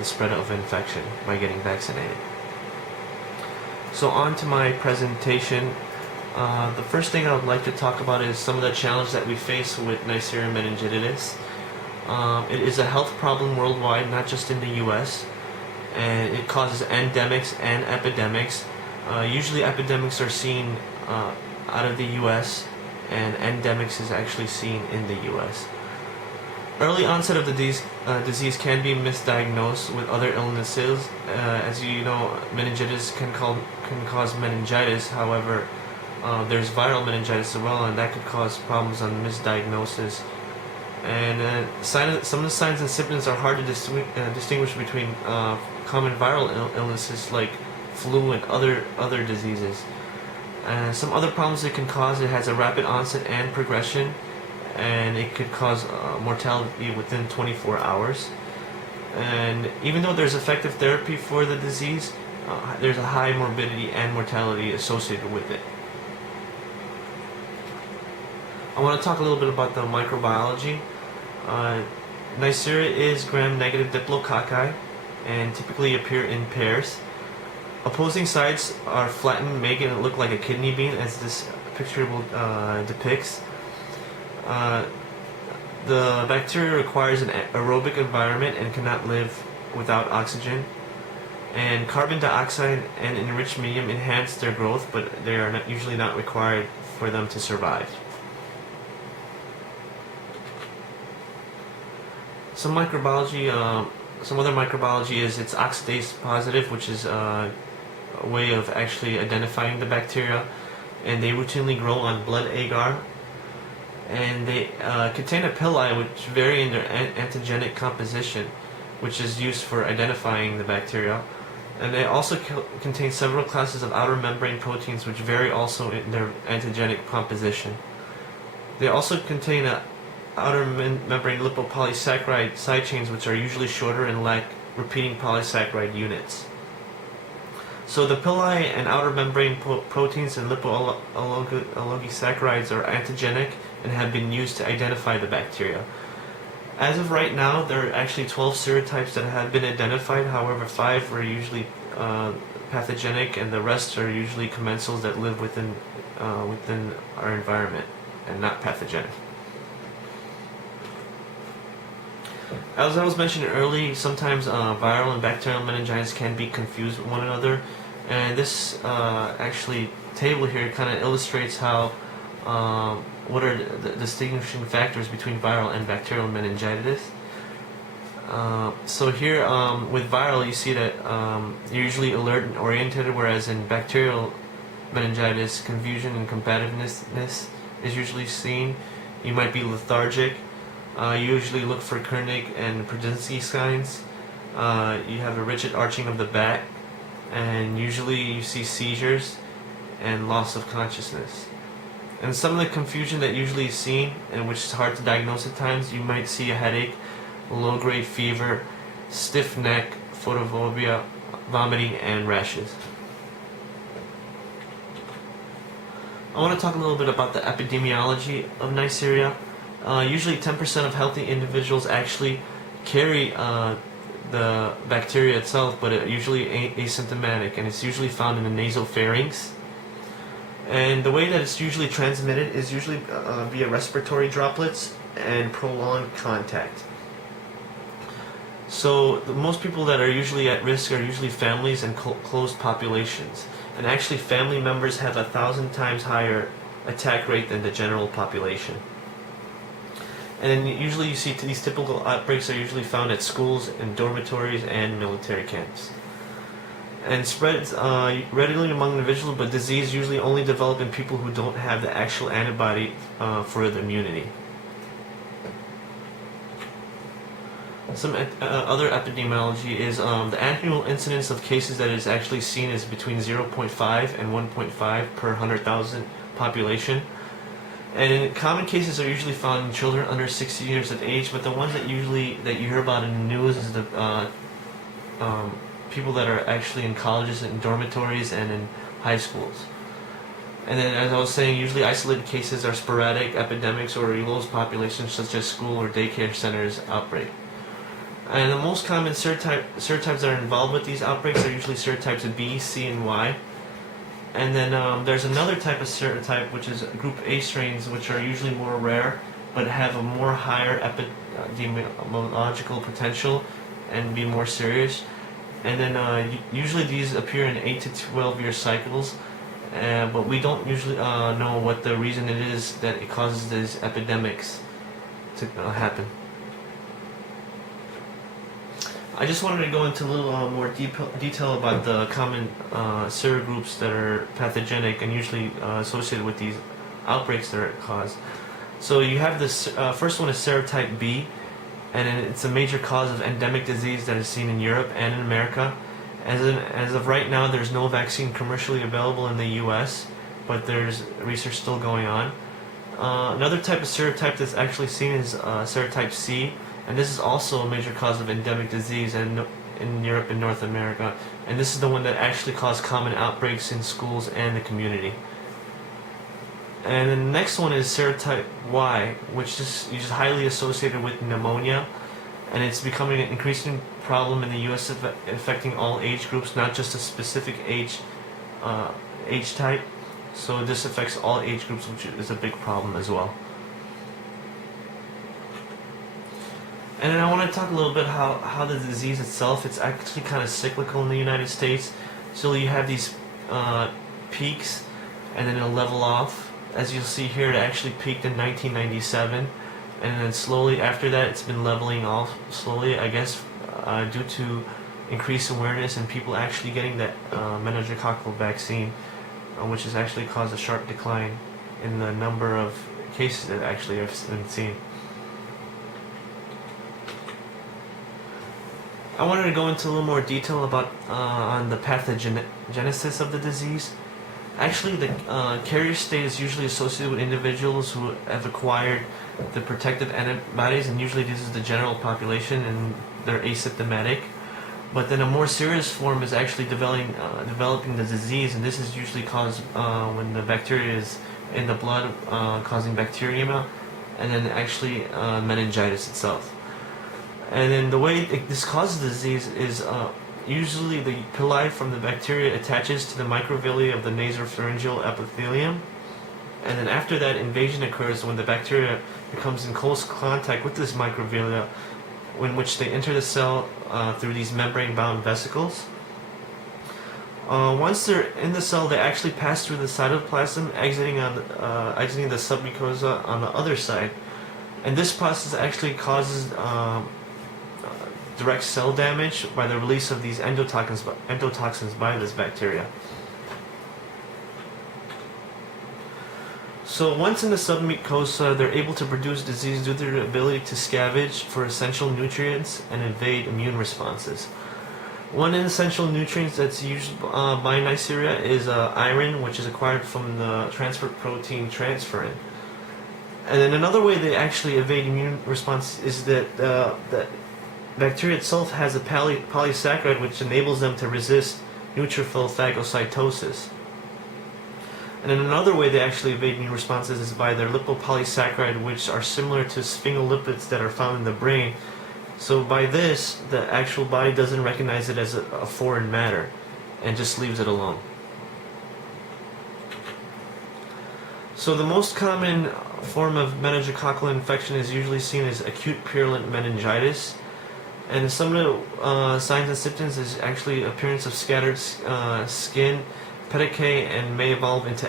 the spread of infection by getting vaccinated. So on to my presentation. The first thing I would like to talk about is some of the challenges that we face with Neisseria meningitidis. It is a health problem worldwide, not just in the US, and it causes endemics and epidemics. Usually epidemics are seen out of the US, and endemics is actually seen in the US. Early onset of the disease can be misdiagnosed with other illnesses. As you know, meningitis can cause meningitis. However, there's viral meningitis as well, and that could cause problems on misdiagnosis. And some of the signs and symptoms are hard to distinguish between common viral illnesses like flu and other diseases. Some other problems it can cause: it has a rapid onset and progression, and it could cause mortality within 24 hours. And even though there's effective therapy for the disease, there's a high morbidity and mortality associated with it. I want to talk a little bit about the microbiology. Neisseria is gram-negative diplococci and typically appear in pairs. Opposing sides are flattened, making it look like a kidney bean, as this picture depicts. The bacteria requires an aerobic environment and cannot live without oxygen. And carbon dioxide and enriched medium enhance their growth, but they are usually not required for them to survive. Some other microbiology is it's oxidase positive, which is a way of actually identifying the bacteria, and they routinely grow on blood agar. And they contain a pili which vary in their antigenic composition, which is used for identifying the bacteria. And they also contain several classes of outer membrane proteins which vary also in their antigenic composition. They also contain outer membrane lipopolysaccharide side chains, which are usually shorter and lack repeating polysaccharide units. So the pili and outer membrane proteins and lipooligosaccharides are antigenic and have been used to identify the bacteria. As of right now, there are actually 12 serotypes that have been identified. However, 5 are usually pathogenic, and the rest are usually commensals that live within our environment and not pathogenic. As I was mentioning earlier, sometimes viral and bacterial meningitis can be confused with one another, and this actually table here kind of illustrates how what are the distinguishing factors between viral and bacterial meningitis. So here with viral, you see that you're usually alert and oriented, whereas in bacterial meningitis, confusion and combativeness is usually seen. You might be lethargic. You usually look for Kernig and Prudensky signs. You have a rigid arching of the back, and usually you see seizures and loss of consciousness. And some of the confusion that usually is seen, and which is hard to diagnose at times, you might see a headache, low-grade fever, stiff neck, photophobia, vomiting, and rashes. I want to talk a little bit about the epidemiology of Neisseria. Usually 10% of healthy individuals actually carry the bacteria itself, but it's usually asymptomatic, and it's usually found in the nasopharynx. And the way that it's usually transmitted is usually via respiratory droplets and prolonged contact. So most people that are usually at risk are usually families and closed populations. And actually family members have 1,000 times higher attack rate than the general population. And then usually you see these typical outbreaks are usually found at schools, in dormitories, and military camps. And spreads readily among individuals, but disease usually only develop in people who don't have the actual antibody for the immunity. Some other epidemiology is the annual incidence of cases that is actually seen is between 0.5 and 1.5 per 100,000 population. And common cases are usually found in children under 60 years of age, but the ones that you hear about in the news is the people that are actually in colleges and dormitories and in high schools. And then, as I was saying, usually isolated cases are sporadic epidemics or low populations such as school or daycare centers outbreak. And the most common serotypes that are involved with these outbreaks are usually serotypes B, C, and Y. And then there's another type of serotype, which is group A strains, which are usually more rare, but have a more higher epidemiological potential and be more serious. And then usually these appear in 8 to 12 year cycles, but we don't usually know what the reason it is that it causes these epidemics to happen. I just wanted to go into a little more detail about the common serogroups that are pathogenic and usually associated with these outbreaks that are caused. So you have this first one is serotype B, and it's a major cause of endemic disease that is seen in Europe and in America. As of right now, there's no vaccine commercially available in the U.S., but there's research still going on. Another type of serotype that's actually seen is serotype C, and this is also a major cause of endemic disease in Europe and North America. And this is the one that actually caused common outbreaks in schools and the community. And then the next one is serotype Y, which is highly associated with pneumonia, and it's becoming an increasing problem in the U.S. affecting all age groups, not just a specific age type. So this affects all age groups, which is a big problem as well. And then I want to talk a little bit how the disease itself, it's actually kind of cyclical in the United States. So you have these peaks, and then it'll level off. As you'll see here, it actually peaked in 1997, and then slowly after that it's been leveling off slowly, I guess due to increased awareness and people actually getting that meningococcal vaccine, which has actually caused a sharp decline in the number of cases that actually have been seen. I wanted to go into a little more detail about on the pathogenesis of the disease. Actually, the carrier state is usually associated with individuals who have acquired the protective antibodies, and usually this is the general population, and they're asymptomatic. But then a more serious form is actually developing the disease, and this is usually caused when the bacteria is in the blood, causing bacteremia, and then actually meningitis itself. And then the way this causes the disease is usually the pili from the bacteria attaches to the microvilli of the nasopharyngeal epithelium, and then after that invasion occurs when the bacteria becomes in close contact with this microvilli, in which they enter the cell through these membrane-bound vesicles. Once they're in the cell, they actually pass through the cytoplasm, exiting the submucosa on the other side, and this process actually causes direct cell damage by the release of these endotoxins by this bacteria. So once in the submucosa, they're able to produce disease due to their ability to scavenge for essential nutrients and evade immune responses. One essential nutrient that's used by Neisseria is iron, which is acquired from the transport protein transferrin. And then another way they actually evade immune response is that the bacteria itself has a polysaccharide which enables them to resist neutrophil phagocytosis. And then another way they actually evade immune responses is by their lipopolysaccharide, which are similar to sphingolipids that are found in the brain. So by this, the actual body doesn't recognize it as a foreign matter and just leaves it alone. So the most common form of meningococcal infection is usually seen as acute purulent meningitis. And some of the signs and symptoms is actually appearance of scattered skin, petechiae, and may evolve into